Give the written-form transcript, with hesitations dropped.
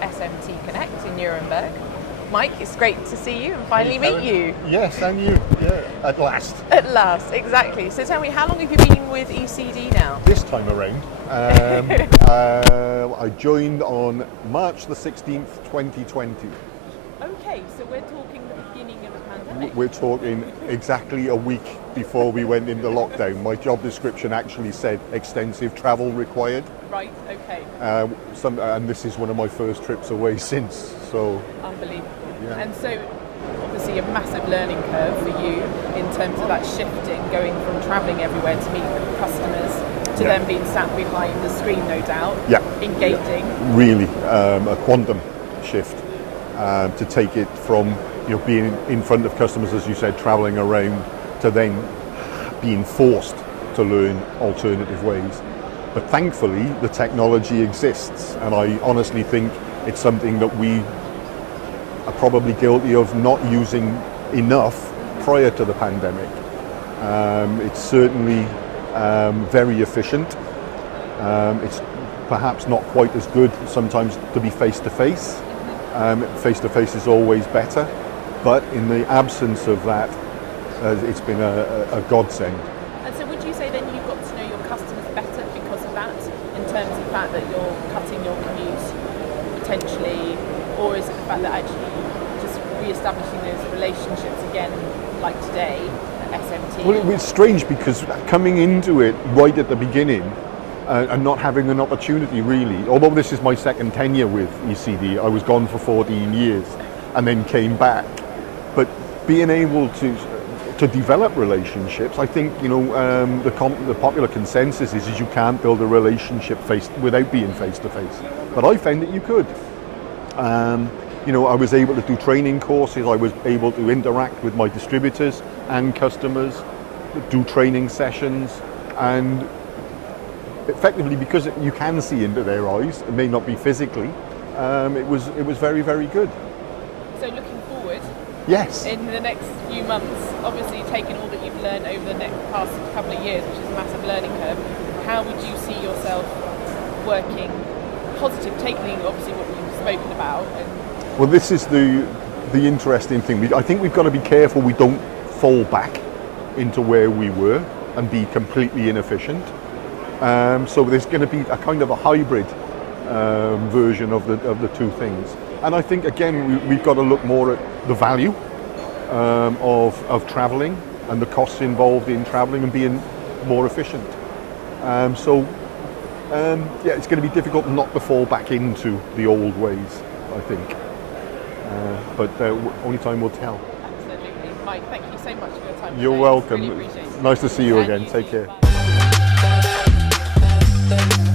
SMTconnect in Nuremberg. Mike, it's great to see you and finally meet you. Yes, and you. Yeah, at last. At last, exactly. So tell me, how long have you been with ECD now? This time around, I joined on March the 16th, 2020. Okay, so we're talking the beginning of the pandemic. We're talking exactly a week before we went into lockdown. My job description actually said extensive travel required. Right, okay. And this is one of my first trips away since, so... Unbelievable. Yeah. And so, obviously a massive learning curve for you in terms of that shifting, going from travelling everywhere to meet with customers, to then being sat behind the screen, no doubt, engaging. Yeah. Really, a quantum shift to take it from being in front of customers, as you said, travelling around, to then being forced to learn alternative ways. But thankfully, the technology exists, and I honestly think it's something that we are probably guilty of not using enough prior to the pandemic. It's certainly very efficient. It's perhaps not quite as good sometimes to be face-to-face. Face-to-face is always better, but in the absence of that, it's been a godsend. And so would you say then you've got to know your customers better because of that, in terms of the fact that you're cutting your commute potentially, or is it the fact that actually just re-establishing those relationships again, like today at SMT? Well, it was strange because coming into it right at the beginning and not having an opportunity really, although this is my second tenure with ECD, I was gone for 14 years and then came back. But being able to develop relationships, I think the popular consensus is you can't build a relationship without being face to face. But I found that you could. I was able to do training courses. I was able to interact with my distributors and customers, do training sessions, and effectively, because you can see into their eyes, it may not be physically. It was very, very good. So looking forward. Yes. In the next few months, obviously taking all that you've learned over the past couple of years, which is a massive learning curve, how would you see yourself working positive, taking obviously what we've spoken about? Well, this is the interesting thing. I think we've got to be careful we don't fall back into where we were and be completely inefficient. So there's going to be a kind of a hybrid version of the two things. And I think, again, we've got to look more at the value of travelling and the costs involved in travelling and being more efficient. It's going to be difficult not to fall back into the old ways, I think. But only time will tell. Absolutely. Mike, thank you so much for your time. You're welcome. Really appreciate it. Nice to see you again. Take care. Bye.